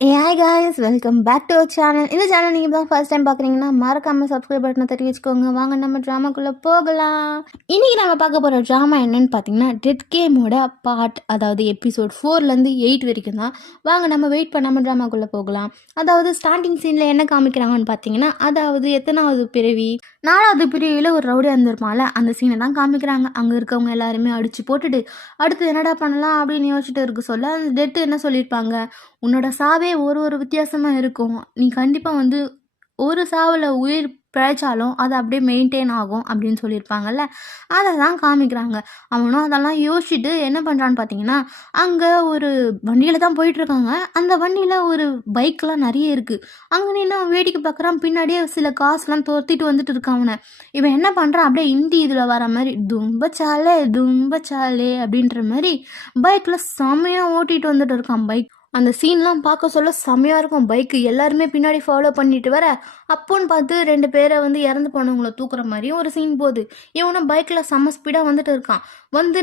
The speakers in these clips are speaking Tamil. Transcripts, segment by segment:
Hi guys, welcome back to our channel. இந்த சேனல் நீங்கள் தான் ஃபர்ஸ்ட் டைம் பார்க்குறீங்கன்னா மறக்காமல் சப்ஸ்கிரைப் பட்டனை தட்டி வச்சுக்கோங்க. வாங்க நம்ம ட்ராமாக்குள்ளே போகலாம். இன்றைக்கி நம்ம பார்க்க போகிற ட்ராமா என்னன்னு பார்த்தீங்கன்னா டெட் கேமோட அதாவது எபிசோட் 4லேருந்து 8 வரைக்கும் தான். வாங்க நம்ம வெயிட் பண்ணாமல் ட்ராமாக்குள்ளே போகலாம். அதாவது ஸ்டார்டிங் சீனில் என்ன காமிக்கிறாங்கன்னு பார்த்தீங்கன்னா, அதாவது எத்தனாவது பிறவி 4வது பிரிவில் ஒரு ரவுடியாக இருந்திருப்பான்ல, அந்த சீனை தான் காமிக்கிறாங்க. அங்கே இருக்கவங்க எல்லாருமே அடித்து போட்டுட்டு அடுத்து என்னடா பண்ணலாம் அப்படின்னு யோசிச்சுட்டு இருக்க சொல்ல அந்த டெட்டு என்ன சொல்லியிருப்பாங்க, உன்னோட சாவே ஒரு வித்தியாசமாக இருக்கும். நீ கண்டிப்பாக ஒரு சாவில் உயிர் பிழைச்சாலும் அது அப்படியே மெயின்டைன் ஆகும் அப்படின்னு சொல்லியிருப்பாங்கல்ல. அதை தான் காமிக்கிறாங்க. அவனும் அதெல்லாம் யோசிச்சுட்டு என்ன பண்ணுறான்னு பார்த்தீங்கன்னா, அங்கே ஒரு வண்டியில் தான் போயிட்டுருக்காங்க. அந்த வண்டியில் ஒரு பைக்கெலாம் நிறைய இருக்குது. அங்கே நின்று அவன் வேடிக்கை பார்க்குறான். பின்னாடியே சில காசுலாம் துரத்திட்டு வந்துட்டு இருக்கான் அவனை. இவன் என்ன பண்ணுறான், அப்படியே ஹிந்தி இதில் வர மாதிரி தும்பச்சாலே தும்பச்சாலே அப்படின்ற மாதிரி பைக்கில் செம்மையாக ஓட்டிகிட்டு வந்துட்டு இருக்கான் பைக். அந்த சீன்லாம் பார்க்க சொல்ல செம்மையாக இருக்கும். பைக்கு எல்லாருமே பின்னாடி ஃபாலோ பண்ணிட்டு வர அப்போன்னு பார்த்து 2 பேரை இறந்து போனவங்கள தூக்குற மாதிரியும் ஒரு சீன் போகுது. இவனும் பைக்கில் செம்ம ஸ்பீடாக வந்துட்டு இருக்கான்.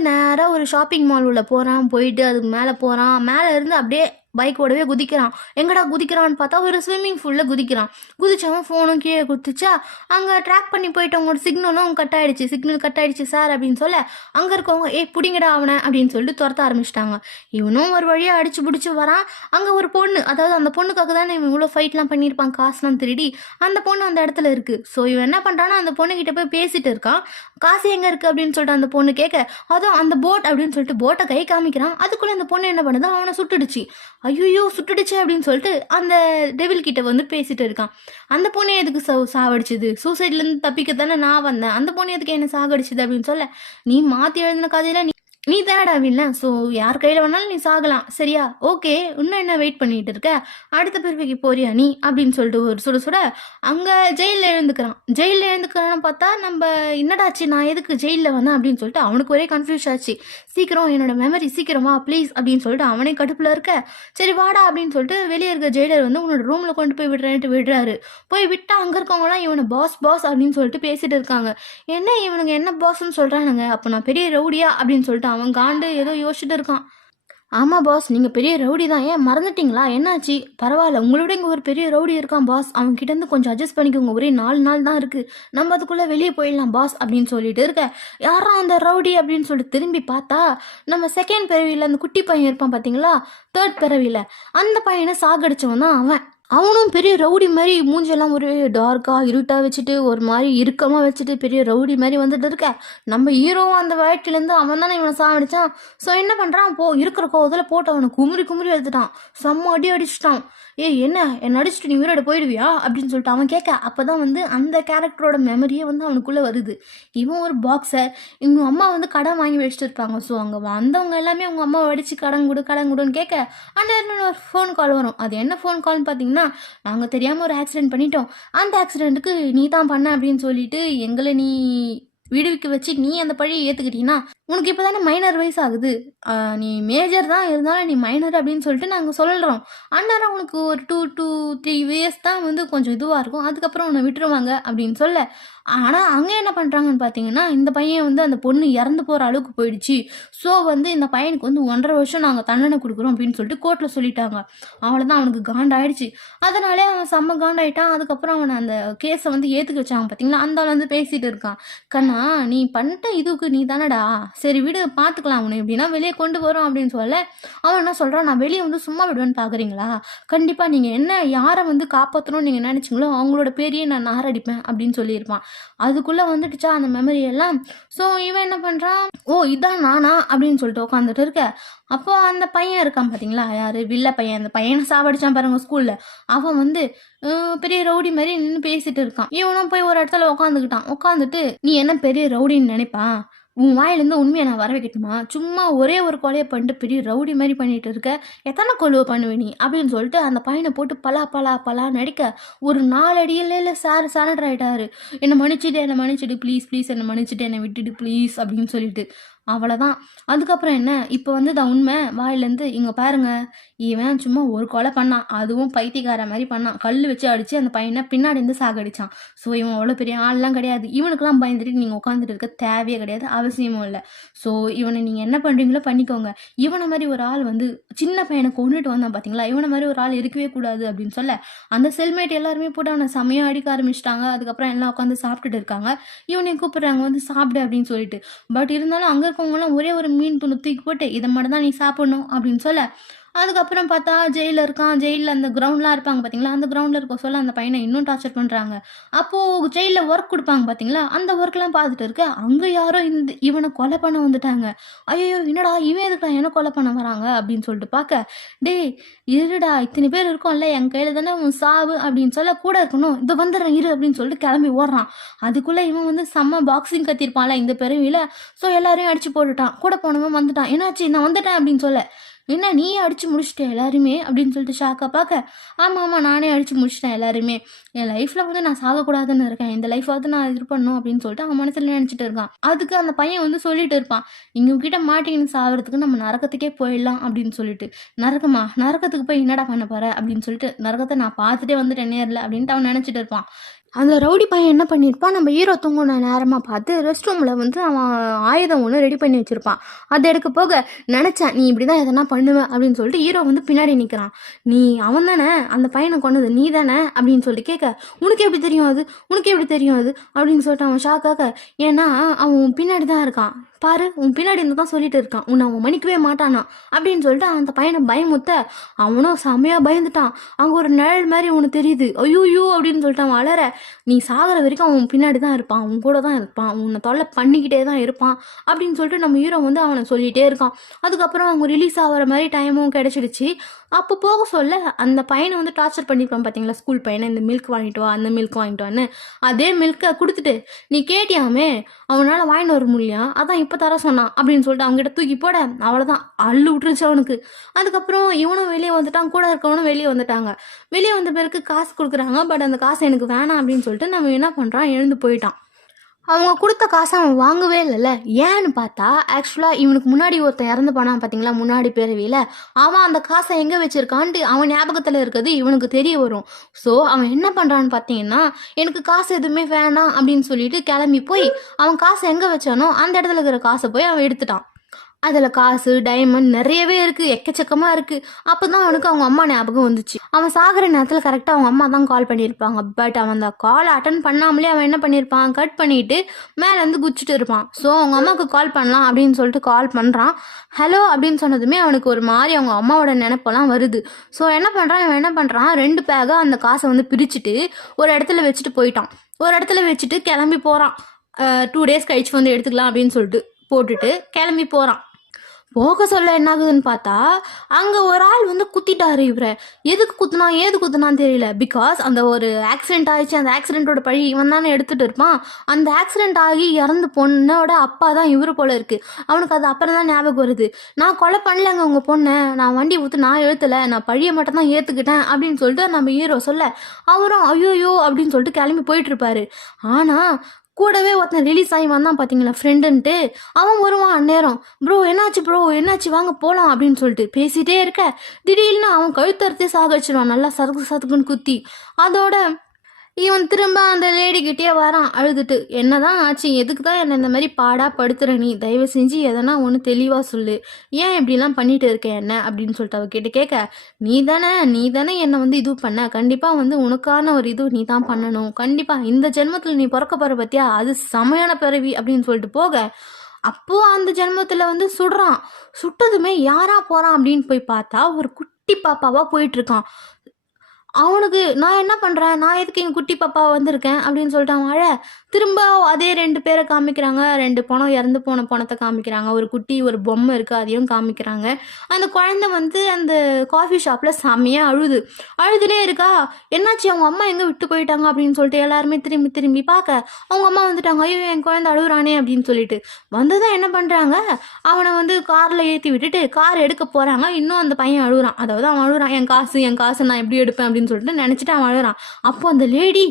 நேராக ஒரு ஷாப்பிங் மால் உள்ள போகிறான். போயிட்டு அதுக்கு மேலே போகிறான். மேலே இருந்து அப்படியே பைக்கோடவே குதிக்கிறான். எங்கடா குதிக்கிறான்னு பார்த்தா ஒரு ஸ்விம்மிங் பூலில் குதிக்கிறான். குதிச்சவன் ஃபோனும் கீழே குதிச்சா அங்கே ட்ராக் பண்ணி போயிட்டவங்களோட சிக்னலும் சிக்னல் கட் ஆகிடுச்சு சார் அப்படின்னு சொல்ல அங்கே இருக்கவங்க பிடிங்கடா அவனை அப்படின்னு சொல்லிட்டு துரத்த ஆரம்பிச்சிட்டாங்க. இவனும் ஒரு வழியாக அடிச்சு பிடிச்சி வரான். அங்கே ஒரு பொண்ணு, அதாவது அந்த பொண்ணுக்காக தானே இவன் இவ்வளோ ஃபைட்லாம் பண்ணியிருப்பான், காசுலாம் திருடி. அந்த பொண்ணு அந்த இடத்துல இருக்குது. ஸோ இவன் என்ன பண்ணுறான்னா அந்த பொண்ணுக்கிட்ட போய் பேசிட்டு இருக்கான். காசு எங்கே இருக்குது அப்படின்னு சொல்லிட்டு அந்த பொண்ணு கேட்க, அதுவும் அந்த போட் அப்படின்னு சொல்லிட்டு போட்டை கை காமிக்கிறான். அதுக்குள்ளே அந்த பொண்ணு என்ன பண்ணுது, அவனை சுட்டுடுச்சு. ஐயோ சுட்டுடுச்சு அப்படின்னு சொல்லிட்டு அந்த டெவில் கிட்ட பேசிட்டு இருக்கான். அந்த பொண்ணு எதுக்கு சாவடிச்சுது, சூசைட்லேருந்து தப்பிக்க தானே நான் வந்தேன், அந்த பொண்ணு எதுக்கு என்ன சாகடிச்சுது அப்படின்னு சொல்ல, நீ மாற்றி எழுதின கதையில நீ தானடா வில்லன், ஸோ யார் கையில் வேணாலும் நீ சாகலாம் சரியா, ஓகே இன்னும் என்ன வெயிட் பண்ணிட்டு இருக்க, அடுத்த பிறவிக்கு போறியா நீ அப்படின்னு சொல்லிட்டு ஒரு சுட அங்கே ஜெயிலில் எழுந்துக்கிறான்னு பார்த்தா நம்ம என்னடாச்சு நான் எதுக்கு ஜெயிலில் வந்தேன் அப்படின்னு சொல்லிட்டு அவனுக்கு ஒரே கன்ஃபியூஸ் ஆச்சு. சீக்கிரம் என்னோட மெமரி சீக்கிரமா ப்ளீஸ் அப்படின்னு சொல்லிட்டு அவனே கடுப்பில் இருக்க, சரி வாடா அப்படின்னு சொல்லிட்டு வெளியே இருக்க ஜெயிலர் உன்னோட ரூமில் கொண்டு போய் விடுறேன்ட்டு விடுறாரு. போய் விட்டா அங்கே இருக்கவங்களாம் இவனை பாஸ் அப்படின்னு சொல்லிட்டு பேசிட்டு இருக்காங்க. என்ன இவனுங்க என்ன பாஸ்ன்னு சொல்கிறானுங்க, அப்போ நான் பெரிய ரவுடியா அப்படின்னு சொல்லிட்டு அவன் காண்டு ஏதோ யோசிச்சுட்டு இருக்கான். ஆமாம் பாஸ், நீங்கள் பெரிய ரவுடி தான், ஏன் மறந்துட்டீங்களா, என்னாச்சு, பரவாயில்ல உங்களோட இங்கே ஒரு பெரிய ரவுடி இருக்கான் பாஸ், அவன்கிட்டேருந்து கொஞ்சம் அட்ஜஸ்ட் பண்ணிக்கோங்க, ஒரே 4 நாள் தான் இருக்குது, நம்ம அதுக்குள்ளே வெளியே போயிடலாம் பாஸ் அப்படின்னு சொல்லிட்டு இருக்க. யாரா அந்த ரவுடி அப்படின்னு சொல்லிட்டு திரும்பி பார்த்தா நம்ம செகண்ட் பிறவியில் அந்த குட்டி பையன் இருப்பான் பார்த்தீங்களா, தேர்ட் பிறவியில் அந்த பையனை சாகடிச்சவன் தான் அவன். அவனும் பெரிய ரவுடி மாதிரி மூஞ்செல்லாம் ஒரு டார்க்காக இருட்டாக வச்சுட்டு ஒரு மாதிரி இறுக்கமாக வச்சுட்டு பெரிய ரவுடி மாதிரி வந்துட்டு இருக்க. நம்ம ஹீரோவும் அந்த வழக்கிலேருந்து அவன் தானே இவனை சாவடிச்சான். ஸோ என்ன பண்ணுறான், இருக்கிற கோவத்தில் போட்டு அவனை குமுறி எடுத்துட்டான். செம்ம அடிச்சிட்டான். என்ன அடிச்சுட்டு நீ உயிரோட போயிடுவியா அப்படின்னு சொல்லிட்டு அவன் கேட்க, அப்போ தான் அந்த கேரக்டரோட மெமரியே அவனுக்குள்ளே வருது. இவன் ஒரு பாக்ஸர், இவங்க அம்மா கடன் வாங்கி வச்சுட்டு இருப்பாங்க. ஸோ அங்கே வந்தவங்க எல்லாமே அவங்க அம்மாவை அடித்து கடன் கொடுன்னு கேட்க அந்த ஒரு ஃபோன் கால் வரும். அது என்ன ஃபோன் கால்னு பார்த்தீங்கன்னா, நாங்கள் தெரியாமல் ஒரு ஆக்சிடென்ட் பண்ணிட்டோம், அந்த ஆக்சிடென்ட்டுக்கு நீ தான் பண்ண அப்படின்னு சொல்லிட்டு எங்களை நீ விடுவிக்க வச்சு நீ அந்த பழியை ஏற்றுக்கிட்டீங்கன்னா உனக்கு இப்போ தானே மைனர் வயசு ஆகுது, நீ மேஜர் தான் இருந்தாலும் நீ மைனர் அப்படின்னு சொல்லிட்டு நாங்கள் சொல்கிறோம். அந்நேரம் உனக்கு ஒரு 2 to 3 இயர்ஸ் தான் கொஞ்சம் இதுவாக இருக்கும், அதுக்கப்புறம் உன்னை விட்டுருவாங்க அப்படின்னு சொல்ல. ஆனால் அங்கே என்ன பண்ணுறாங்கன்னு பார்த்தீங்கன்னா, இந்த பையன் அந்த பொண்ணு இறந்து போகிற அளவுக்கு போயிடுச்சு. ஸோ இந்த பையனுக்கு 1.5 வருஷம் நாங்கள் தண்டனை கொடுக்குறோம் அப்படின்னு சொல்லிட்டு கோர்ட்டில் சொல்லிட்டாங்க. அவ்வளோதான், அவனுக்கு காண்டாயிடுச்சு. அதனாலே அவன் செம்ம காண்டாயிட்டான். அதுக்கப்புறம் அவனை அந்த கேஸை ஏற்றுக்க வச்சாங்க பார்த்தீங்களா, அந்த ஆள் பேசிகிட்டு இருக்கான். கண்ணா நீ பண்ணிட்ட இதுக்கு நீ தானடா, சரி விடு பார்த்துக்கலாம், அவனை எப்படின்னா வெளியே கொண்டு வரோம் அப்படின்னு சொல்ல அவன் என்ன சொல்கிறான், நான் வெளியே சும்மா விடுவேன்னு பார்க்குறீங்களா, கண்டிப்பாக நீங்கள் என்ன யாரை காப்பாற்றணும்னு நீங்கள் நினச்சிங்களோ அவங்களோட பேரையே நான் நாரடிப்பேன் அப்படின்னு சொல்லியிருப்பான். அதுக்குள்ளே வந்துடுச்சா அந்த மெமரி எல்லாம். ஸோ இவன் என்ன பண்ணுறான், இதான் நானா அப்படின்னு சொல்லிட்டு உட்காந்துட்டு இருக்க. அப்போ அந்த பையன் இருக்கான் பார்த்தீங்களா, யார் வில்ல பையன், அந்த பையனை சாவடிச்சான் பாருங்க ஸ்கூலில், அவன் பெரிய ரவுடி மாதிரி நின்று பேசிட்டு இருக்கான். இவனும் போய் ஒரு இடத்துல உட்காந்துட்டு நீ என்ன பெரிய ரவுடின்னு நினைப்பா, உன் வாயிலேருந்து உண்மையை நான் வர வைக்கட்டுமா, சும்மா ஒரே ஒரு கொலையை பண்ணிட்டு பெரிய ரவுடி மாதிரி பண்ணிட்டு இருக்க, எத்தனை கொலுவை பண்ணுவே நீ அப்படின்னு சொல்லிட்டு அந்த பையனை போட்டு பலா நடிக்க ஒரு 4 அடியில் சார் சரண்டர் ஆகிட்டாரு. என்னை மன்னிச்சிடு ப்ளீஸ் என்னை மன்னிச்சிட்டு என்னை விட்டுடு ப்ளீஸ் அப்படின்னு சொல்லிட்டு அவ்வளோதான். அதுக்கப்புறம் என்ன, இப்போ வந்து தான் உண்மை வாயிலேருந்து, இங்கே பாருங்க, இவன் சும்மா ஒரு கொலை பண்ணான், அதுவும் பைத்தியக்கார மாதிரி பண்ணான், கல் வச்சு அடித்து அந்த பையனை பின்னாடி இருந்து சாகடிச்சான். ஸோ இவன் அவ்வளோ பெரிய ஆள்லாம் கிடையாது, இவனுக்கெல்லாம் பயந்துட்டு நீங்கள் உட்காந்துட்டு இருக்க தேவையே கிடையாது, அவசியமும் இல்லை. ஸோ இவனை நீங்கள் என்ன பண்ணுறீங்களோ பண்ணிக்கோங்க. இவனை மாதிரி ஒரு ஆள் வந்து சின்ன பையனை கொண்டுட்டு வந்தான் பார்த்தீங்களா, இவனை மாதிரி ஒரு ஆள் இருக்கவே கூடாது அப்படின்னு சொல்ல அந்த செல்மேட் எல்லாருமே போட்டு அவனை செமையாக அடிக்க ஆரம்பிச்சிட்டாங்க. அதுக்கப்புறம் எல்லாம் உட்காந்து சாப்பிட்டுட்டு இருக்காங்க. இவனையும் கூப்பிடுறாங்க வந்து சாப்பிடு அப்படின்னு சொல்லிட்டு. பட் இருந்தாலும் அங்கே இருக்கவங்களாம் ஒரே ஒரு மீன் துணி தூக்கி போட்டு இதை மட்டும் தான் நீ சாப்பிடணும் அப்படின்னு சொல்ல, அதுக்கப்புறம் பார்த்தா ஜெயிலில் இருக்கான். ஜெயிலில் அந்த கிரவுண்ட்லாம் இருப்பாங்க பார்த்தீங்களா, அந்த கிரவுண்டில் இருக்க சொல்ல அந்த பையனை இன்னும் டார்ச்சர் பண்ணுறாங்க. அப்போது ஜெயிலில் ஒர்க் கொடுப்பாங்க பார்த்தீங்களா, அந்த ஒர்க்லாம் பார்த்துட்டு இருக்க அங்கே யாரோ இவனை கொலை பண்ண வந்துட்டாங்க. ஐயோ என்னடா இவன் எதுக்குடா என்ன கொலை பண்ண வராங்க அப்படின்னு சொல்லிட்டு பார்க்க, டேய் இருடா இத்தனை பேர் இருக்கோம்ல, என் கையில் தானே உன் சாவு அப்படின்னு சொல்ல, கூட இருக்கணும் இதை வந்துடுறேன் இரு அப்படின்னு சொல்லிட்டு கிளம்பி ஓடுறான். அதுக்குள்ளே இவன் வந்து செம்ம பாக்ஸிங் கத்திருப்பான்ல இந்த பிறவியில். ஸோ எல்லாரையும் அடிச்சு போட்டுட்டான். கூட போனவன் வந்துட்டான், என்னாச்சு நான் வந்துட்டேன் அப்படின்னு சொல்ல, என்ன நீயே அடித்து முடிச்சிட்டேன் எல்லாருமே அப்படின்னு சொல்லிட்டு ஷாக்காக பார்க்க, ஆமாம் நானே அடித்து முடிச்சிட்டேன் எல்லாருமே, என் லைஃப்பில் வந்து நான் சாகக்கூடாதுன்னு இருக்கேன், இந்த லைஃபாவது நான் இது பண்ணணும் அப்படின்னு சொல்லிட்டு அவன் மனசில் நினச்சிட்டு இருக்கான். அதுக்கு அந்த பையன் வந்து சொல்லிட்டு இருப்பான், இங்கே உங்ககிட்ட மாட்டிக்கின்னு சாகிறதுக்கு நம்ம நரகத்துக்கே போயிடலாம் அப்படின்னு சொல்லிட்டு. நரகத்துக்கு போய் என்னடா பண்ண போகிற அப்படின்னு சொல்லிட்டு, நரகத்தை நான் பார்த்துட்டே வந்துட்டேன் நேரில் அப்படின்ட்டு அவன் நினச்சிட்டு இருப்பான். அந்த ரவுடி பையன் என்ன பண்ணியிருப்பான், நம்ம ஹீரோ தூங்கின நேரமாக பார்த்து ரெஸ்ட் ரூமில் வந்து அவன் ஆயுதம் ஒன்று ரெடி பண்ணி வச்சுருப்பான். அதை எடுக்க போக நினச்சேன் நீ இப்படி தான் எதனா பண்ணுவேன் அப்படின்னு சொல்லிட்டு ஹீரோ வந்து பின்னாடி நிற்கிறான். நீ அவன் தானே அந்த பையனை கொண்டது நீ தானே அப்படின்னு சொல்லிட்டு கேட்க, உனக்கு எப்படி தெரியும் அது அப்படின்னு சொல்லிட்டு அவன் ஷாக்காக, ஏன்னா அவன் பின்னாடி தான் இருக்கான் பாரு, உன் பின்னாடி இருந்து தான் சொல்லிட்டு இருக்கான், உன்னை அவன் மன்னிக்கவே மாட்டானா அப்படின்னு சொல்லிட்டு அந்த பையனை பயமுத்த அவனும் செமையாக பயந்துட்டான். அங்கே ஒரு நிழல் மாதிரி உனக்கு தெரியுது, ஐயோ அப்படின்னு சொல்லிட்டு அவன் அலற, நீ சாகிற வரைக்கும் அவன் பின்னாடி தான் இருப்பான், அவன் கூட தான் இருப்பான், உன்னை தொல்லை பண்ணிக்கிட்டே தான் இருப்பான் அப்படின்னு சொல்லிட்டு நம்ம ஹீரோ வந்து அவனை சொல்லிகிட்டே இருக்கான். அதுக்கப்புறம் அவங்க ரிலீஸ் ஆகிற மாதிரி டைமும் கிடச்சிடுச்சு. அப்போ போக சொல்ல அந்த பையனை வந்து டார்ச்சர் பண்ணியிருப்பான் பார்த்தீங்களா, ஸ்கூல் பையனை, இந்த மில்க் வாங்கிட்டு வா அந்த மில்க் வாங்கிட்டு வான்னு, அதே மில்கை கொடுத்துட்டு நீ கேட்டியாமே அவனால் வாங்கிட்டு வர முடியா, அதான் இப்போ தர சொன்னான் அப்படின்னு சொல்லிட்டு அவங்ககிட்ட தூக்கி போட, அவ்வளோதான் அள்ளு விட்டுருச்சு அவனுக்கு. அதுக்கப்புறம் இவனும் வெளியே வந்துட்டான், கூட இருக்கவனும் வெளியே வந்துட்டாங்க. வெளியே வந்த பிறகு காசு கொடுக்குறாங்க. பட் அந்த காசு எனக்கு வேணாம் அப்படின்னு சொல்லிட்டு நம்ம என்ன பண்ணுறான், எழுந்து போயிட்டான். அவங்க கொடுத்த காசை அவன் வாங்கவே இல்லைல்ல. ஏன்னு பார்த்தா ஆக்சுவலாக இவனுக்கு முன்னாடி ஒருத்தன் இறந்து போனான் பார்த்தீங்களா முன்னாடி பிறவியில், அவன் அந்த காசை எங்கே வச்சுருக்கான்ட்டு அவன் ஞாபகத்தில் இருக்கிறது இவனுக்கு தெரிய வரும். ஸோ அவன் என்ன பண்ணுறான்னு பார்த்தீங்கன்னா, எனக்கு காசு எதுவுமே வேணாம் அப்படின்னு சொல்லிட்டு கிளம்பி போய் அவன் காசை எங்கே வச்சானோ அந்த இடத்துல இருக்கிற காசை போய் அவன் எடுத்துட்டான். அதில் காசு டைமண்ட் நிறையவே இருக்குது, எக்கச்சக்கமாக இருக்குது. அப்போ தான் அவனுக்கு அவங்க அம்மா ஞாபகம் வந்துச்சு. அவன் சாகிற நேரத்தில் கரெக்டாக அவங்க அம்மா தான் கால் பண்ணியிருப்பாங்க. பட் அவன் அந்த காலை அட்டன் பண்ணாமலே அவன் என்ன பண்ணியிருப்பான், கட் பண்ணிவிட்டு மேலேருந்து குச்சிட்டு இருப்பான். ஸோ அவங்க அம்மாவுக்கு கால் பண்ணலாம் அப்படின்னு சொல்லிட்டு கால் பண்ணுறான். ஹலோ அப்படின்னு சொன்னதுமே அவனுக்கு ஒரு மாதிரி அவங்க அம்மாவோட நினைப்பெல்லாம் வருது. ஸோ அவன் என்ன பண்ணுறான், 2 பேக்காக அந்த காசை வந்து பிரிச்சுட்டு ஒரு இடத்துல வச்சுட்டு போயிட்டான். ஒரு இடத்துல வச்சுட்டு கிளம்பி போகிறான். 2 டேஸ் கழிச்சு வந்து எடுத்துக்கலாம் அப்படின்னு சொல்லிட்டு போட்டுட்டு கிளம்பி போகிறான். போக சொல்ல என்ன ஆகுதுன்னு பார்த்தா அங்கே ஒரு ஆள் வந்து குத்திட்டாரு இவரை. எதுக்கு குத்துனான்னு தெரியல. பிகாஸ் அந்த ஒரு ஆக்சிடென்ட் ஆயிடுச்சு, அந்த ஆக்சிடென்ட்டோட பழி இவன் தானே எடுத்துகிட்டு இருப்பான். அந்த ஆக்சிடென்ட் ஆகி இறந்து பொண்ணோட அப்பா தான் இவரு போல இருக்குது. அவனுக்கு அது அப்புறம் தான் ஞாபகம் வருது, நான் கொலை பண்ணலங்க உங்கள் பொண்ணை, நான் வண்டி ஊற்று நான் எழுத்தலை, நான் பழியை மட்டும் தான் ஏற்றுக்கிட்டேன் அப்படின்னு சொல்லிட்டு நம்ம ஹீரோ சொல்ல, அவரும் ஐயோயோ அப்படின்னு சொல்லிட்டு கிளம்பி போயிட்டுருப்பாரு. ஆனால் கூடவே ஒருத்தன் ரிலீஸ் ஆகி வந்தான் பார்த்தீங்களா ஃப்ரெண்டுன்ட்டு, அவன் வருவான் அந்நேரம். ப்ரோ என்னாச்சு வாங்க போகலாம் அப்படின்னு சொல்லிட்டு பேசிகிட்டே இருக்க, திடீர்னு அவன் கழுத்தறுத்தே சாகடிச்சிடுவான் நல்லா சதுக்குன்னு குத்தி. அதோட இவன் திரும்ப அந்த லேடிக்கிட்டே வரான் அழுதுட்டு, என்னதான் ஆச்சு, எதுக்கு தான் என்னை இந்த மாதிரி பாடாக படுத்துற, நீ தயவு செஞ்சு எதனா ஒன்று தெளிவாக சொல்லு, ஏன் இப்படிலாம் பண்ணிட்டு இருக்க என்ன அப்படின்னு சொல்லிட்டு அவகிட்ட கேட்க, நீ தானே என்னை வந்து இது பண்ண, கண்டிப்பாக வந்து உனக்கான ஒரு இது நீ தான் பண்ணணும், கண்டிப்பாக இந்த ஜென்மத்தில் நீ பிறக்க போகிற பற்றியா, அது செமையான பிறவி அப்படின்னு சொல்லிட்டு போக, அப்போது அந்த ஜென்மத்தில் வந்து சுட்டதுமே யாரா போகிறான் அப்படின்னு போய் பார்த்தா ஒரு குட்டி பாப்பாவாக போயிட்டுருக்கான். அவனுக்கு நான் என்ன பண்ணுறேன், நான் எதுக்கு எங்கள் குட்டி பாப்பாவை வந்திருக்கேன் அப்படின்னு சொல்லிட்டு அவன் அழ, திரும்ப அதே 2 பேரை காமிக்கிறாங்க. 2 பணம் இறந்து போன பணத்தை காமிக்கிறாங்க. ஒரு குட்டி ஒரு பொம்மை இருக்குது, அதையும் காமிக்கிறாங்க. அந்த குழந்தை வந்து அந்த காஃபி ஷாப்பில் செம்மையாக அழுதுனே இருக்கா. என்னாச்சு அவங்க அம்மா எங்கே விட்டு போயிட்டாங்க அப்படின்னு சொல்லிட்டு எல்லாருமே திரும்பி பார்க்க, அவங்க அம்மா வந்துட்டாங்க. ஐயோ என் குழந்தை அழுகுறானே அப்படின்னு சொல்லிட்டு வந்ததான் என்ன பண்ணுறாங்க, அவனை வந்து காரில் ஏற்றி விட்டுட்டு கார் எடுக்க போகிறாங்க. இன்னும் அந்த பையன் அழுகுறான். அதாவது அவன் அழுகுறான், என் காசு நான் எப்படி எடுப்பேன் அப்படின்னு சொல்லிட்டு நினச்சிட்டு அவன் அழுறான். அப்போ அந்த லேடி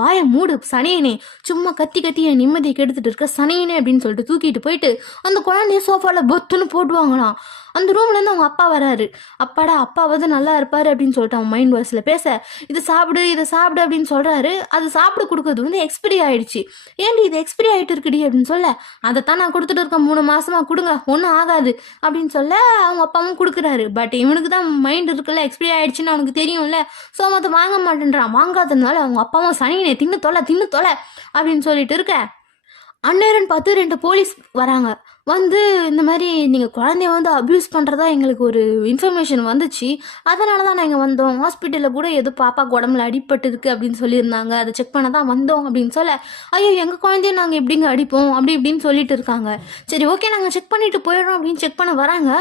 வாயை மூடு சனியனே, சும்மா கத்தி கத்தி என் நிம்மதியை கெடுத்துட்டு இருக்க சனியனே அப்படின்னு சொல்லிட்டு தூக்கிட்டு போயிட்டு அந்த குழந்தைய சோஃபாவில் பொத்துன்னு போட்டுவாங்களாம். அந்த ரூம்லேருந்து அவங்க அப்பா வராரு. அப்பாடா அப்பா வந்து நல்லா இருப்பாரு அப்படின்னு சொல்லிட்டு அவன் மைண்ட் வாய்ஸில் பேச, இதை சாப்பிடு அப்படின்னு சொல்கிறாரு. அது சாப்பிட கொடுக்குறது வந்து எக்ஸ்பிரி ஆயிடுச்சு. ஏன்டி இது எக்ஸ்பிரி ஆகிட்டு இருக்குடி அப்படின்னு சொல்ல, அதைத்தான் நான் கொடுத்துட்டு இருக்கேன் 3 மாசமா, கொடுங்க ஒன்றும் ஆகாது அப்படின்னு சொல்ல அவங்க அப்பாவும் கொடுக்குறாரு. பட் இவனுக்கு தான் மைண்ட் இருக்குல்ல, எக்ஸ்பிரி ஆயிடுச்சுன்னு அவனுக்கு தெரியும்ல. ஸோ அதை வாங்க மாட்டேன்றான். வாங்காததுனால அவங்க அப்பாவும் சனியனே தின்னு தொலை அப்படின்னு சொல்லிட்டு இருக்க, அந்நேரம்னு பார்த்து 2 போலீஸ் வராங்க. வந்து இந்த மாதிரி நீங்கள் குழந்தைய வந்து அப்யூஸ் பண்ணுறதா எங்களுக்கு ஒரு இன்ஃபர்மேஷன் வந்துச்சு, அதனால தான் நாங்கள் வந்தோம். ஹாஸ்பிட்டலில் கூட ஏதோ பாப்பாக்கு உடம்புல அடிபட்டு இருக்கு அப்படின்னு சொல்லியிருந்தாங்க, அதை செக் பண்ண தான் வந்தோம் அப்படின்னு சொல்ல, ஐயோ எங்கள் குழந்தைய நாங்கள் எப்படிங்க அடிப்போம் அப்படி இப்படின்னு சொல்லிட்டு இருக்காங்க. சரி ஓகே நாங்கள் செக் பண்ணிட்டு போயிடுறோம் அப்படின்னு செக் பண்ண வராங்க.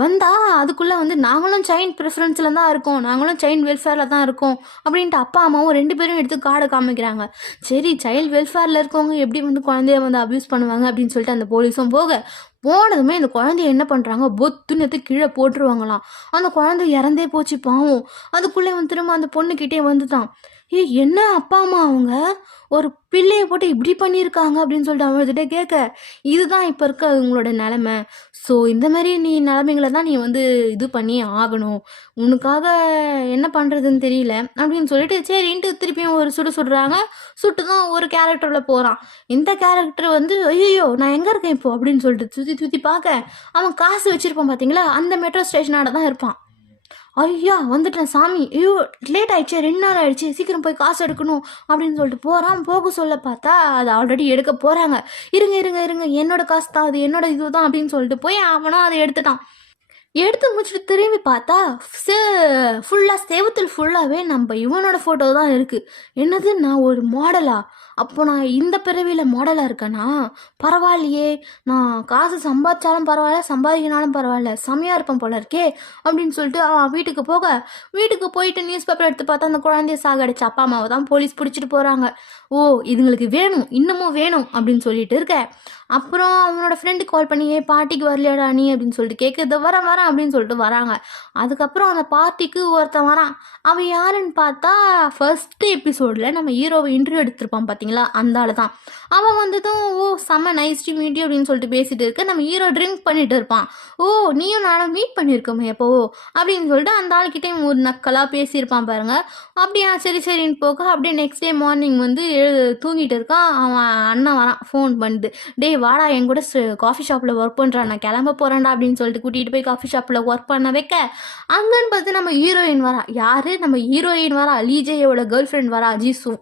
வந்தால் அதுக்குள்ளே வந்து நாங்களும் சைல்ட் ப்ரிஃபரன்ஸில் தான் இருக்கோம், நாங்களும் சைல்டு வெல்ஃபேரில் தான் இருக்கோம் அப்படின்ட்டு அப்பா அம்மாவும் 2 பேரும் எடுத்து கார்டை காமிக்கிறாங்க. சரி சைல்டு வெல்ஃபேரில் இருக்கவங்க எப்படி வந்து குழந்தைய வந்து அப்யூஸ் பண்ணுவாங்க அப்படின்னு சொல்லிட்டு அந்த போலீஸும் போனதுமே இந்த குழந்தைய என்ன பண்ணுறாங்க, பொத்துன்னு எடுத்து கீழே போட்டுருவாங்களாம். அந்த குழந்தை இறந்தே போச்சு பாவம். அதுக்குள்ளே வந்து திரும்ப அந்த பொண்ணுக்கிட்டே வந்துட்டான். என்ன அப்பா அம்மா அவங்க ஒரு பிள்ளையை போட்டு இப்படி பண்ணியிருக்காங்க அப்படின்னு சொல்லிட்டு அவங்ககிட்ட கேட்க, இதுதான் இப்போ இருக்க உங்களோட நிலமை. ஸோ இந்த மாதிரி நீ நிலைமைகளை தான் நீ வந்து இது பண்ணி ஆகணும், உனக்காக என்ன பண்ணுறதுன்னு தெரியல அப்படின்னு சொல்லிட்டு சரின்ட்டு திருப்பியும் ஒரு சுடுறாங்க. சுட்டு தான் ஒரு கேரக்டரில் போகிறான். இந்த கேரக்டர் வந்து ஐயோ நான் எங்கே இருக்கேன் இப்போ அப்படின்னு சொல்லிட்டு சுற்றி பார்க்க, அவன் காசு வச்சுருப்பான் பார்த்தீங்களா, அந்த மெட்ரோ ஸ்டேஷனோட தான் இருப்பான். ஐயா வந்துட்டேன் சாமி, ஐயோ லேட் ஆயிடுச்சு, 2 நாள் ஆயிடுச்சு, சீக்கிரம் போய் காசு எடுக்கணும் அப்படின்னு சொல்லிட்டு போகிறான். போக சொல்ல பார்த்தா அது ஆல்ரெடி எடுக்க போகிறாங்க. இருங்க என்னோட காசு தான், அது என்னோட இதுதான் அப்படின்னு சொல்லிட்டு போய் அவனும் அதை எடுத்துட்டான். எடுத்து முடிச்சுட்டு திரும்பி பார்த்தா ஃபுல்லாக செவத்தில் ஃபுல்லாகவே நம்ம இவனோட ஃபோட்டோ தான் இருக்குது. என்னது நான் ஒரு மாடலா, அப்போ நான் இந்த பிறவியில் மாடலாக இருக்கேனா, பரவாயில்லையே, நான் காசு சம்பாதிச்சாலும் பரவாயில்ல சம்பாதிக்கினாலும் பரவாயில்ல, செம்மையாக இருப்பேன் போல இருக்கே அப்படின்னு சொல்லிட்டு அவன் வீட்டுக்கு போயிட்டு நியூஸ் பேப்பர் எடுத்து பார்த்தா அந்த குழந்தைய சாகடிச்ச அப்பா அம்மாவை தான் போலீஸ் பிடிச்சிட்டு போகிறாங்க. ஓ இதுங்களுக்கு வேணும், இன்னமும் வேணும் அப்படின்னு சொல்லிட்டு இருக்க. அப்புறம் அவனோட ஃப்ரெண்டு கால் பண்ணி பார்ட்டிக்கு வரலையாடா நீ அப்படின்னு சொல்லிட்டு கேட்குறது, வரேன் அப்படின்னு சொல்லிட்டு வராங்க. அதுக்கப்புறம் அந்த பார்ட்டிக்கு ஒருத்தன் வரான். அவன் யாருன்னு பார்த்தா ஃபர்ஸ்ட் எபிசோடில் நம்ம ஹீரோவை இன்டர்வியூ எடுத்திருப்பான் பார்த்தீங்களா, அந்த ஆள் தான். அவன் வந்ததும் ஓ செம்ம நைஸ் டு மீட் யூ அப்படின்னு சொல்லிட்டு பேசிட்டு இருக்க, நம்ம ஹீரோ ட்ரிங்க் பண்ணிட்டு இருப்பான். ஓ நீயும் நானும் மீட் பண்ணியிருக்கோமே எப்போ அப்படின்னு சொல்லிட்டு அந்த ஆள்கிட்டே ஒரு நக்கலாக பேசியிருப்பான் பாருங்க. அப்படியா சரின்னு போக அப்படியே நெக்ஸ்ட் டே மார்னிங் வந்து தூங்கிட்டு இருக்கான். அவன் அண்ணன் வரான், ஃபோன் பண்ணுது, டே வாடா என் கூட காஃபி ஷாப்பில் ஒர்க் பண்ணுறான், நான் கிளம்ப போகிறேன்டா அப்படின்னு சொல்லிட்டு கூட்டிகிட்டு போய் காஃபி ஷாப்பில் ஒர்க் பண்ண வைக்க, அங்கன்னு பார்த்து நம்ம ஹீரோயின் வரா. யாரு நம்ம ஹீரோயின் வரா, லீஜேயோட கேர்ள் ஃப்ரெண்ட் வரா ஜீசு.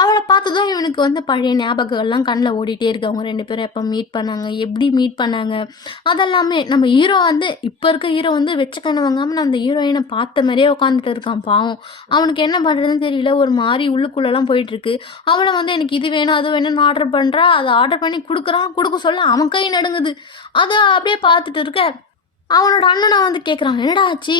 அவளை பார்த்ததும் இவனுக்கு வந்து பழைய ஞாபகங்கள்லாம் கண்ணில் ஓடிட்டே இருக்கு. அவங்க 2 பேரும் எப்போ மீட் பண்ணாங்க, எப்படி மீட் பண்ணாங்க, அதெல்லாமே. நம்ம ஹீரோ வந்து இப்போ இருக்க ஹீரோ வந்து வெச்ச கண்ணு வாங்காமல் அந்த ஹீரோயினை பார்த்த மாதிரியே உட்காந்துட்டு இருக்கான் பாவம். அவனுக்கு என்ன பண்ணுறதுன்னு தெரியல, ஒரு மாதிரி உள்ளுக்குள்ளெல்லாம் போயிட்டுருக்கு. அவளை வந்து எனக்கு இது வேணும் அது வேணும்னு ஆர்டர் பண்ணுறா. அதை ஆர்டர் பண்ணி கொடுக்க சொல்ல அவன் கை நடுங்குது. அதை அப்படியே பார்த்துட்டு இருக்க அவனோட அண்ணனை வந்து கேட்குறான், என்னடா ஆச்சு,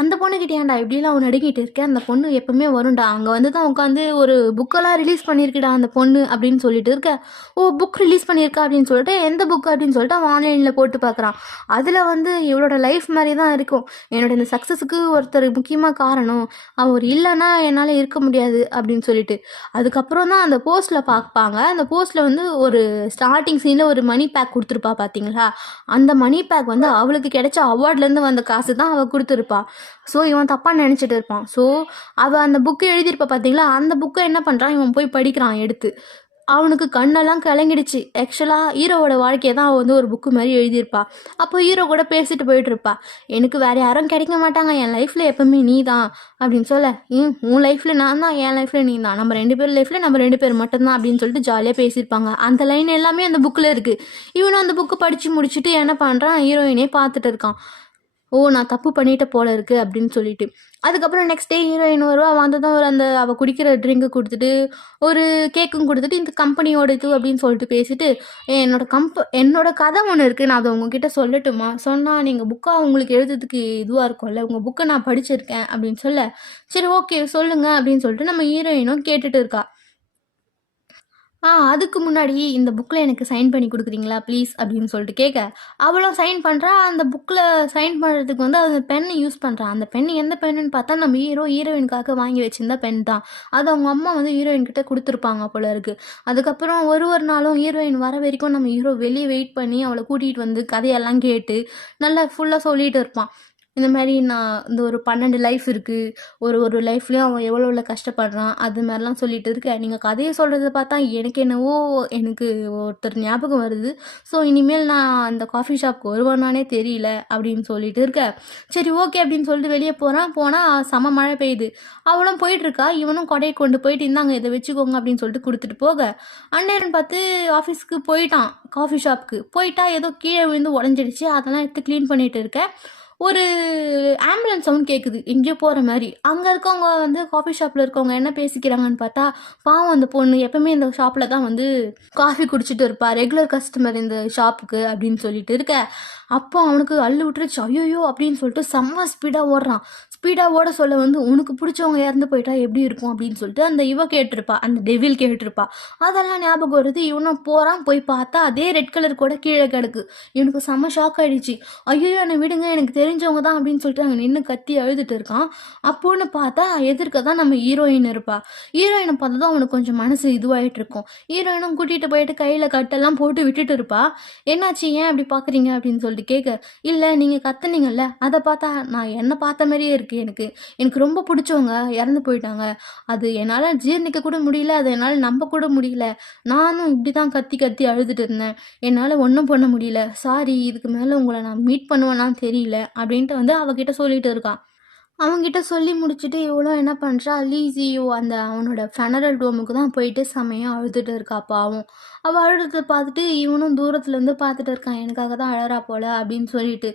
அந்த பொண்ணுக்கிட்ட ஏன்டா இப்படிலாம் அவன் நடுங்கிட்டு இருக்கேன், அந்த பொண்ணு எப்பவுமே வரும்டா, அங்கே வந்து தான் உட்காந்து ஒரு புக்கெல்லாம் ரிலீஸ் பண்ணியிருக்குடா அந்த பொண்ணு அப்படின்னு சொல்லிட்டு இருக்க. ஓ புக் ரிலீஸ் பண்ணியிருக்கா அப்படின்னு சொல்லிட்டு எந்த புக் அப்படின்னு சொல்லிட்டு அவன் ஆன்லைனில் போட்டு பார்க்குறான். அதில் வந்து இவளோட லைஃப் மாதிரி தான் இருக்கும். என்னோட இந்த சக்ஸஸுக்கு ஒருத்தர் முக்கியமாக காரணம், அவர் இல்லைன்னா என்னால் இருக்க முடியாது அப்படின்னு சொல்லிட்டு. அதுக்கப்புறம் தான் அந்த போஸ்ட்டில் பார்ப்பாங்க. அந்த போஸ்ட்டில் வந்து ஒரு ஸ்டார்டிங் சீனில் ஒரு மணி பேக் கொடுத்துருப்பா பார்த்தீங்களா, அந்த மணி பேக் வந்து அவளுக்கு கிடைச்ச அவார்ட்லேருந்து வந்த காசு தான் அவள் கொடுத்துருப்பா. ஸோ இவன் தப்பாக நினச்சிட்டு இருப்பான். ஸோ அவள் அந்த புக்கை எழுதியிருப்பா பார்த்தீங்களா, அந்த புக்கை என்ன பண்ணுறான், இவன் போய் படிக்கிறான் எடுத்து. அவனுக்கு கண்ணெல்லாம் கலங்கிடுச்சு. ஆக்சுவலாக ஹீரோவோட வாழ்க்கையை தான் அவள் வந்து ஒரு புக்கு மாதிரி எழுதியிருப்பா. அப்போ ஹீரோ கூட பேசிட்டு போயிட்டுருப்பா, எனக்கு வேறு யாரும் கிடைக்க மாட்டாங்க, என் லைஃப்பில் எப்பவுமே நீ தான் அப்படின்னு சொல்ல, உன் லைஃப்பில் நான் தான், என் லைஃப்பில் நீ தான், நம்ம 2 பேர் லைஃப்பில் நம்ம 2 பேர் மட்டும்தான் அப்படின்னு சொல்லிட்டு ஜாலியாக பேசியிருப்பாங்க. அந்த லைன் எல்லாமே அந்த புக்கில் இருக்குது. இவனும் அந்த புக்கு படித்து முடிச்சுட்டு என்ன பண்ணுறான், ஹீரோயினே பார்த்துட்டு இருக்கான். ஓ நான் தப்பு பண்ணிட்ட போல இருக்குது அப்படின்னு சொல்லிட்டு. அதுக்கப்புறம் நெக்ஸ்ட் டே ஹீரோயின் வருவா. வந்ததும் ஒரு அந்த அவள் குடிக்கிற ட்ரிங்கு கொடுத்துட்டு ஒரு கேக்கும் கொடுத்துட்டு இந்த கம்பெனியோட இது அப்படின்னு சொல்லிட்டு பேசிட்டு, என்னோட கதை ஒன்று இருக்குது, நான் அதை உங்ககிட்ட சொல்லட்டுமா, சொன்னால் நீங்கள் புக்காக உங்களுக்கு எழுதுறதுக்கு இதுவாக இருக்கும்ல, உங்கள் புக்கை நான் படிச்சிருக்கேன் அப்படின்னு சொல்ல, சரி ஓகே சொல்லுங்கள் அப்படின்னு சொல்லிட்டு நம்ம ஹீரோயினும் கேட்டுட்டு இருக்கா. அதுக்கு முன்னாடி இந்த புக்கில் எனக்கு சைன் பண்ணி கொடுக்குறீங்களா ப்ளீஸ் அப்படின்னு சொல்லிட்டு கேட்க, அவளும் சைன் பண்ணுறா. அந்த புக்கில் சைன் பண்ணுறதுக்கு வந்து அந்த பெண்ணை யூஸ் பண்ணுறான். அந்த பென் எந்த பெண்ணுன்னு பார்த்தா நம்ம ஹீரோயினுக்காக வாங்கி வச்சிருந்த பென் தான். அது அவங்க அம்மா வந்து ஹீரோயின் கிட்ட கொடுத்துருப்பாங்க போல இருக்குது. அதுக்கப்புறம் ஒரு நாளும் ஹீரோயின் வர வரைக்கும் நம்ம ஹீரோ வெளியே வெயிட் பண்ணி அவளை கூட்டிகிட்டு வந்து கதையெல்லாம் கேட்டு நல்லா ஃபுல்லாக சொல்லிட்டு இருப்பான். இந்த மாதிரி நான் இந்த ஒரு 12 லைஃப் இருக்குது, ஒரு லைஃப்லேயும் அவன் எவ்வளோ கஷ்டப்படுறான் அது மாதிரிலாம் சொல்லிட்டு இருக்கேன். நீங்கள் கதையை சொல்கிறத பார்த்தா எனக்கு ஒருத்தர் ஞாபகம் வருது. ஸோ இனிமேல் நான் அந்த காஃபி ஷாப்க்கு வருவானானே தெரியல அப்படின்னு சொல்லிட்டு இருக்கேன். சரி ஓகே அப்படின்னு சொல்லிட்டு வெளியே போனால் செம மழை பெய்யுது. அவளும் போயிட்டுருக்கா. இவனும் கொடையை கொண்டு போயிட்டு இந்தாங்க இதை வச்சுக்கோங்க அப்படின்னு சொல்லிட்டு கொடுத்துட்டு போக, அண்ணன் பார்த்து ஆஃபீஸ்க்கு போயிட்டான். காஃபி ஷாப்புக்கு போயிட்டா ஏதோ கீழே விழுந்து உடஞ்சிடுச்சு. அதெல்லாம் எடுத்து க்ளீன் பண்ணிகிட்டு இருக்கேன். ஒரு ஆம்புலன்ஸ் சவுண்ட் கேட்குது எங்கேயோ போகிற மாதிரி. அங்கே இருக்கவங்க வந்து காஃபி ஷாப்பில் இருக்கவங்க என்ன பேசிக்கிறாங்கன்னு பார்த்தா, பாவம் அந்த பொண்ணு எப்பவுமே இந்த ஷாப்பில் தான் வந்து காஃபி குடிச்சிட்டு இருப்பா, ரெகுலர் கஸ்டமர் இந்த ஷாப்புக்கு அப்படின்னு சொல்லிட்டு இருக்க. அப்போ அவனுக்கு அள்ளு விட்டுருச்சு. ஐயோயோ அப்படின்னு சொல்லிட்டு செம்ம ஸ்பீடாக ஓடுறான். ஸ்பீடாக ஓட சொல்ல வந்து உனக்கு பிடிச்சவங்க இறந்து போயிட்டா எப்படி இருக்கும் அப்படின்னு சொல்லிட்டு அந்த கேட்டிருப்பா, அந்த டெவில் கேட்டிருப்பா. அதெல்லாம் ஞாபகம் வருது. இவனும் போகிறான். போய் பார்த்தா அதே ரெட் கலர் கூட கீழே கிடக்கு. இவனுக்கு செம்ம ஷாக் ஆகிடுச்சு. ஐயோ என்னை விடுங்க, எனக்கு தெரிஞ்சவங்க தான் அப்படின்னு சொல்லிட்டு அங்கே நின்று கத்தி அழுதுட்டு இருக்கான். அப்போன்னு பார்த்தா எதிர்க்க தான் நம்ம ஹீரோயின் இருப்பா. ஹீரோயினை பார்த்தா தான் அவனுக்கு கொஞ்சம் மனசு இதுவாகிட்டு இருக்கும். ஹீரோயினும் கூட்டிகிட்டு போயிட்டு கையில் கட்டெல்லாம் போட்டு விட்டுட்டு இருப்பா. என்னாச்சு, ஏன் அப்படி பார்க்குறீங்க அப்படின்னு சொல்லிட்டு கேட்க, இல்லை நீங்கள் கத்துனீங்கல்ல அதை பார்த்தா நான் என்னை பார்த்த மாதிரியே இருக்குது. எனக்கு ரொம்ப பிடிச்சவங்க இறந்து போயிட்டாங்க. அது என்னால் ஜீர்ணிக்க கூட முடியல, அதை என்னால் நம்ப கூட முடியல. நானும் இப்படி தான் கத்தி கத்தி அழுதுட்டு இருந்தேன். என்னால் ஒன்றும் பண்ண முடியல. சாரி, இதுக்கு மேலே உங்களை நான் மீட் பண்ணுவேன்னான்னு தெரியல அப்படின்ட்டு வந்து அவகிட்ட சொல்லிட்டு இருக்கான். அவங்கிட்ட சொல்லி முடிச்சுட்டு இவ்வளோ என்ன பண்ணுறா, லீசியோ அந்த அவனோட ஃபெனரல் டோமுக்கு தான் போயிட்டு செமையாக அழுதுட்டு இருக்கா பாவம். அவள் அழுதுட்டு பார்த்துட்டு இவனும் தூரத்துலேருந்து பார்த்துட்டு இருக்கான், எனக்காக தான் அழறா போல அப்படின்னு சொல்லிட்டு.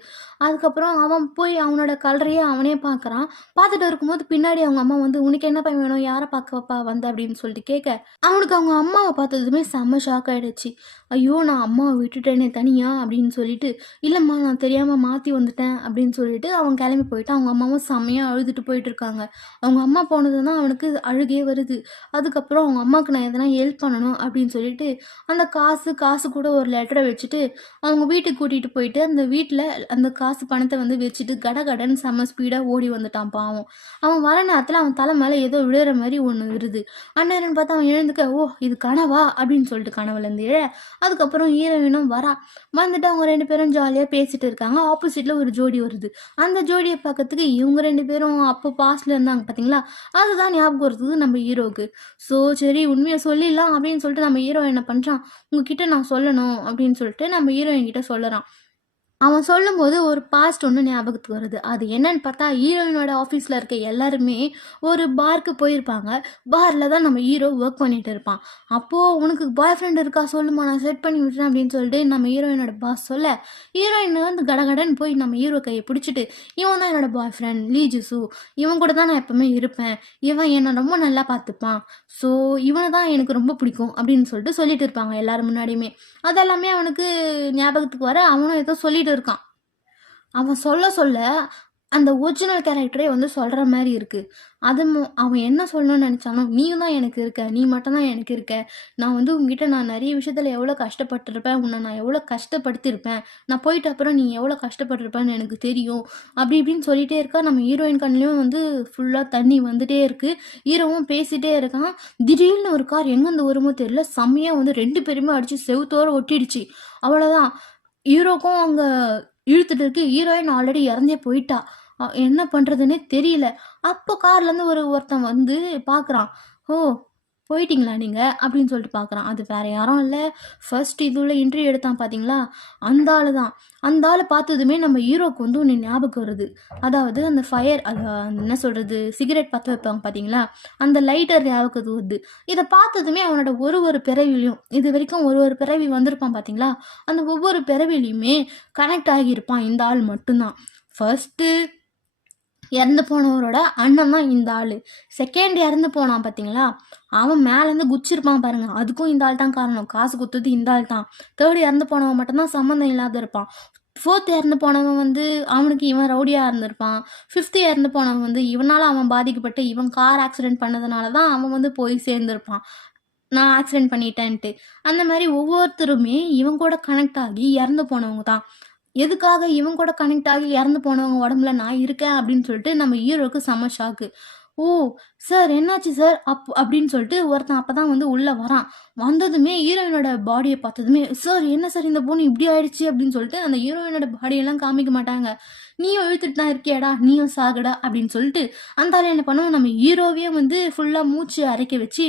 அதுக்கப்புறம் அவன் போய் அவனோட கலரையே அவனே பார்க்குறான். பார்த்துட்டு இருக்கும்போது பின்னாடி அவங்க அம்மா வந்து உனக்கு என்ன பையன் வேணும், யாரை பார்க்கப்பா வந்து அப்படின்னு சொல்லிட்டு கேட்க, அவனுக்கு அவங்க அம்மாவை பார்த்ததுமே செம்ம ஷாக் ஆகிடுச்சு. ஐயோ நான் அம்மாவை விட்டுட்டேனே தனியா அப்படின்னு சொல்லிட்டு, இல்லைம்மா நான் தெரியாமல் மாற்றி வந்துட்டேன் அப்படின்னு சொல்லிட்டு அவன் கிளம்பி போயிட்டு அவங்க அம்மாவும் செம்மையாக அழுதுட்டு போயிட்டு இருக்காங்க. அவங்க அம்மா போனது தான் அவனுக்கு அழுகே வருது. அதுக்கப்புறம் அவங்க அம்மாவுக்கு நான் எதனா ஹெல்ப் பண்ணணும் அப்படின்னு சொல்லிட்டு அந்த காசு கூட ஒரு லெட்டரை வச்சுட்டு அவங்க வீட்டுக்கு கூட்டிகிட்டு போயிட்டு அந்த வீட்டில் அந்த காசு பணத்தை வந்து வச்சுட்டு கடகடன்னு செம்ம ஸ்பீடாக ஓடி வந்துட்டான் பாவம். அவன் வர நேரத்தில் அவன் தலை மேலே ஏதோ விழுற மாதிரி ஒன்று வருது. அண்ணன் பார்த்து அவன் எழுந்துக்க, ஓ இது கனவா அப்படின்னு சொல்லிட்டு கனவுலேருந்து அதுக்கப்புறம் ஹீரோயினும் வந்துட்டு அவங்க 2 பேரும் ஜாலியாக பேசிட்டு இருக்காங்க. ஆப்போசிட்டில் ஒரு ஜோடி வருது. அந்த ஜோடியை பார்க்கறதுக்கு இவங்க 2 பேரும் அப்போ பாஸ்டில் இருந்தாங்க பார்த்தீங்களா, அதுதான் ஞாபகம் வருது நம்ம ஹீரோவுக்கு. ஸோ சரி உண்மையை சொல்லிடலாம் அப்படின்னு சொல்லிட்டு நம்ம ஹீரோ என்ன பண்ணுறான், உங்ககிட்ட நான் சொல்லணும் அப்படின்னு சொல்லிட்டு நம்ம ஹீரோயின் கிட்ட சொல்லுறான். அவன் சொல்லும்போது ஒரு பாஸ்ட் ஒன்று ஞாபகத்துக்கு வருது. அது என்னன்னு பார்த்தா ஹீரோயினோட ஆஃபீஸில் இருக்க எல்லாருமே ஒரு பார்க்கு போயிருப்பாங்க. பாரில் தான் நம்ம ஹீரோ ஒர்க் பண்ணிகிட்டு இருப்பான். அப்போது உனக்கு பாய் ஃப்ரெண்ட் இருக்கா சொல்லுமா, நான் செட் பண்ணி விட்டுறேன் அப்படின்னு சொல்லிட்டு நம்ம ஹீரோயினோட பாஸ் சொல்ல, ஹீரோயின் வந்து கடகடன்னு போய் நம்ம ஹீரோ கையை பிடிச்சிட்டு, இவன் தான் என்னோட பாய் ஃப்ரெண்ட் லீஜுசு, இவன் கூட தான் நான் எப்பவுமே இருப்பேன், இவன் என்னை ரொம்ப நல்லா பார்த்துப்பான், ஸோ இவனை தான் எனக்கு ரொம்ப பிடிக்கும் அப்படின்னு சொல்லிட்டு இருப்பாங்க எல்லாரும் முன்னாடியுமே. அதெல்லாமே அவனுக்கு ஞாபகத்துக்கு வர அவனும் ஏதோ சொல்லிட்டு இருக்கான். அவன் சொல்ல அந்த ஒரிஜினல் கேரக்டரே வந்து சொல்கிற மாதிரி இருக்குது. அவன் என்ன சொல்லணும்னு நினச்சாலும், நீயும் தான் எனக்கு இருக்க, நீ மட்டும்தான் எனக்கு இருக்க, நான் வந்து உங்ககிட்ட நான் நிறைய விஷயத்தில் எவ்வளோ கஷ்டப்பட்டுருப்பேன், உன்னை நான் எவ்வளோ கஷ்டப்படுத்தியிருப்பேன், நான் போயிட்ட அப்புறம் நீ எவ்வளோ கஷ்டப்பட்டிருப்பேன்னு எனக்கு தெரியும் அப்படி இப்படின்னு சொல்லிகிட்டே இருக்கா. நம்ம ஹீரோயின் கண்ணிலையும் வந்து ஃபுல்லாக தண்ணி வந்துகிட்டே இருக்குது. ஹீரோவும் பேசிகிட்டே இருக்கான். திடீர்னு ஒரு கார் எங்கேருந்து வருமோ தெரியல, செம்மையாக வந்து 2 பேருமே அடித்து செவுத்தோடு ஒட்டிடுச்சு. அவ்வளோதான், ஹீரோக்கும் அங்கே இழுத்துட்டு இருக்கு. ஹீரோயின் ஆல்ரெடி இறந்தே போயிட்டா. என்ன பண்ணுறதுன்னே தெரியல. அப்போ கார்லேருந்து ஒருத்தன் வந்து பார்க்குறான். ஓ போயிட்டீங்களா நீங்கள் அப்படின்னு சொல்லிட்டு பார்க்குறான். அது வேறு யாரும் இல்லை, ஃபர்ஸ்ட் இதுல இன்டர்வியூ எடுத்தான் பார்த்தீங்களா, அந்த ஆள் தான். அந்த ஆளை பார்த்ததுமே நம்ம ஹீரோக்கு வந்து ஒன்று ஞாபகம் வருது. அதாவது அந்த ஃபயர், அது என்ன சொல்கிறது, சிகரெட் பற்ற வைப்பாங்க பார்த்தீங்களா, அந்த லைட்டர் ஞாபகத்துக்கு வருது. இதை பார்த்ததுமே அவனோட ஒரு பிறவிலையும், இது வரைக்கும் ஒரு பிறவி வந்திருப்பான் பார்த்தீங்களா, அந்த ஒவ்வொரு பிறவிலையுமே கனெக்ட் ஆகியிருப்பான் இந்த ஆள் மட்டும்தான். ஃபர்ஸ்ட்டு இறந்து போனவரோட அண்ணன் தான் இந்த ஆள். செகண்ட் இறந்து போனான் பார்த்தீங்களா, அவன் மேலேருந்து குச்சிருப்பான் பாருங்கள், அதுக்கும் இந்த ஆள் தான் காரணம். காசு கொடுத்தது இந்த ஆள் தான். தேர்ட் இறந்து போனவன் மட்டும்தான் சம்மந்தம் இல்லாத இருப்பான். ஃபோர்த் இறந்து போனவன் வந்து அவனுக்கு இவன் ரவுடியாக இருந்திருப்பான். ஃபிஃப்த்து இறந்து போனவன் வந்து இவனால் அவன் பாதிக்கப்பட்டு இவன் கார் ஆக்சிடென்ட் பண்ணதுனால தான் அவன் வந்து போய் சேர்ந்துருப்பான். நான் ஆக்சிடென்ட் பண்ணிட்டேன்ட்டு. அந்த மாதிரி ஒவ்வொருத்தருமே இவன் கூட கனெக்ட் ஆகி இறந்து போனவங்க தான். எதுக்காக இவன் கூட கனெக்ட் ஆகி இறந்து போனவங்க உடம்புல நான் இருக்கேன் அப்படின்னு சொல்லிட்டு நம்ம ஹீரோக்கு செம ஷாக்கு. ஓ! சார் என்னாச்சு சார்? அப்படின்னு சொல்லிட்டு ஒருத்தன் அப்பதான் வந்து உள்ள வரான். வந்ததுமே ஹீரோயினோட பாடிய பார்த்ததுமே, "சார் என்ன சார் இந்த பொண்ணு இப்படி ஆயிடுச்சு?" அப்படின்னு சொல்லிட்டு அந்த ஹீரோயினோட பாடியெல்லாம் காமிக்க மாட்டாங்க. "நீயும் இழுத்துட்டு தான் இருக்கியாடா, நீயும் சாகுடா" அப்படின்னு சொல்லிட்டு அந்த ஆளு என்ன பண்ணுவான், நம்ம ஹீரோவையே வந்து ஃபுல்லா மூச்சு அடைக்க வச்சு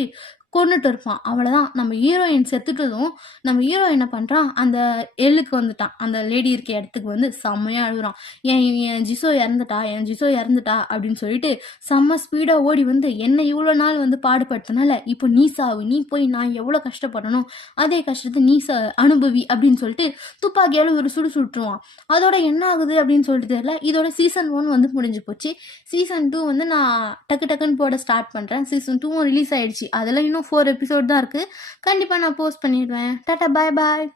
கொன்னுட்டு இருப்பான். அவ்வளோதான். நம்ம ஹீரோயின் செத்துட்டதும், நம்ம ஹீரோ என்ன பண்றான், அந்த எல்லுக்கு வந்துட்டான். அந்த லேடி இருக்க இடத்துக்கு வந்து செம்மையா அழுகுறான். என் ஜிசோ இறந்துட்டா, என் ஜிசோ இறந்துட்டா அப்படின்னு சொல்லிட்டு செம்ம ஸ்பீடா ஓடி வந்து, "என்ன இவ்வளோ நாள் வந்து பாடுபட்டனால, இப்போ நீ சாவு. நீ போய் நான் எவ்வளோ கஷ்டப்படணும், அதே கஷ்டத்த நீ அனுபவி" அப்படின்னு சொல்லிட்டு துப்பாக்கியால ஒரு சுடு சுட்டுருவான். அதோட என்ன ஆகுது அப்படின்னு சொல்லிட்டு தெரியல. இதோட சீசன் 1 வந்து முடிஞ்சு போச்சு. சீசன் 2 வந்து நான் டக்கு டக்குன்னு போட ஸ்டார்ட் பண்றேன். சீசன் 2வும் ரிலீஸ் ஆயிடுச்சு. அதுல இன்னும் 4 எபிசோட் தான் இருக்கு. கண்டிப்பா நான் போஸ்ட் பண்ணிடுவேன். டாடா பாய் பாய்.